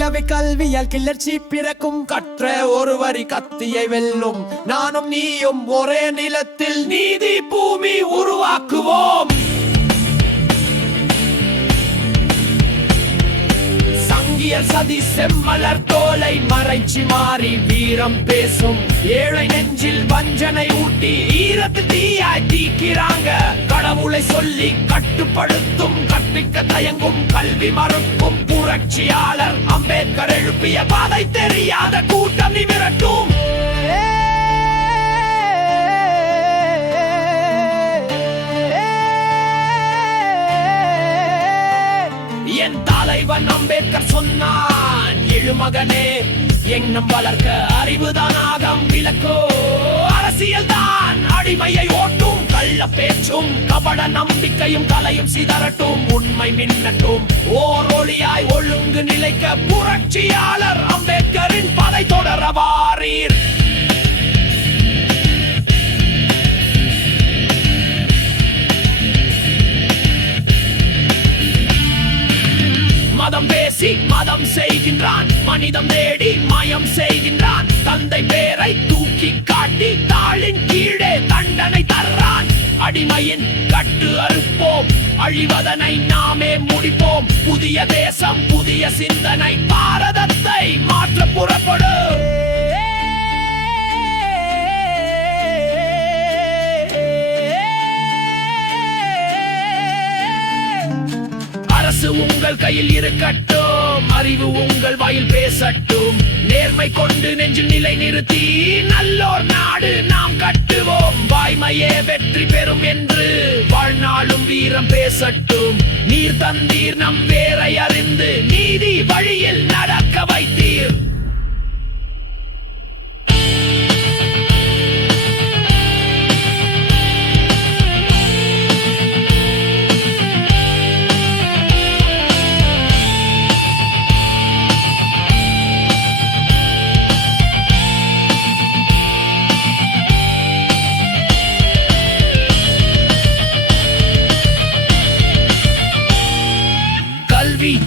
கல்வியால் கிளர்ச்சி பிறக்கும். கற்ற ஒரு வரி கத்தியை வெல்லும். நானும் நீயும் ஒரே நிலத்தில் நீதி பூமி உருவாக்குவோம். அறிவியல் சதி செம்மலர் தோலை மறைச்சி மாறி வீரம் பேசும். ஏழை நெஞ்சில் வஞ்சனை ஊட்டி ஈரத்து தீயாய் தீக்கிறாங்க. கடவுளை சொல்லி கட்டுப்படுத்தும் கற்பிக்க தயங்கும் கல்வி மறுக்கும் புரட்சியாளர் அம்பேத்கர் எழுப்பிய பாதை தெரியாத கூட்டம் நிமிரட்டும் என் தலைவன் அம்பேத்கர் சொன்னான் எழுமகனே எண்ணம் வளர்க்க அறிவுதான் ஆகம் விளக்கோ அரசியல் தான். அடிமையை ஓட்டும் கள்ள பேச்சும் கபட நம்பிக்கையும் கலையும் சிதறட்டும் உண்மை மின்னட்டும். ஓர் ஒளியாய் ஒழுங்கு நிலைக்க புரட்சியாளர் அம்பேத்கரின் படை தொடர வாரீர் செய்கின்றான். மனிதம் தேடி மயம் செய்கின்றான். தந்தை பேரை தூக்கி காட்டி தாளின் கீழே தண்டனை தர்றான். அடிமையின் கட்டு அறுப்போம். அழிவதனை நாமே முடிப்போம். புதிய தேசம் புதிய சிந்தனை பாரதத்தை மாற்ற புறப்படும் அரசு உங்கள் கையில் இருக்கட்டும். அறிவு உங்கள் வாயில் பேசட்டும். நேர்மை கொண்டு நெஞ்சில் நிலை நிறுத்தி நல்லோர் நாடு நாம் கட்டுவோம். வாய்மையே வெற்றி பெறும் என்று வாழ்நாளும் வீரம் பேசட்டும். நீர் தந்தீர் நம் வேரை அறிந்து நீதி வழியில் நடக்க வைத்தீர்.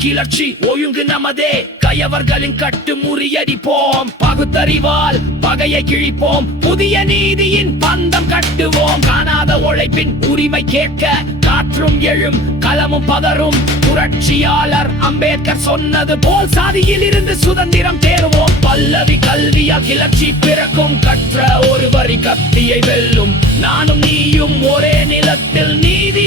கிளர்ச்சி ஒழுங்கு நமதே. கயவர்களின் கட்டு முறியடிப்போம். பகுத்தறிவால் பகையை கிழிப்போம். புதிய நீதியின் பந்தம் கட்டுவோம். காணாத உழைப்பின் உரிமை கேட்க காற்றும் எழும் களமும் பதறும். புரட்சியாளர் அம்பேத்கர் சொன்னது போல் சாதியில் இருந்து சுதந்திரம் தேடுவோம். பல்லவி கல்வியால் கிளர்ச்சி பிறக்கும். கற்ற ஒரு வரி கத்தியை வெல்லும். நானும் நீயும் ஒரே நிலத்தில் நீதி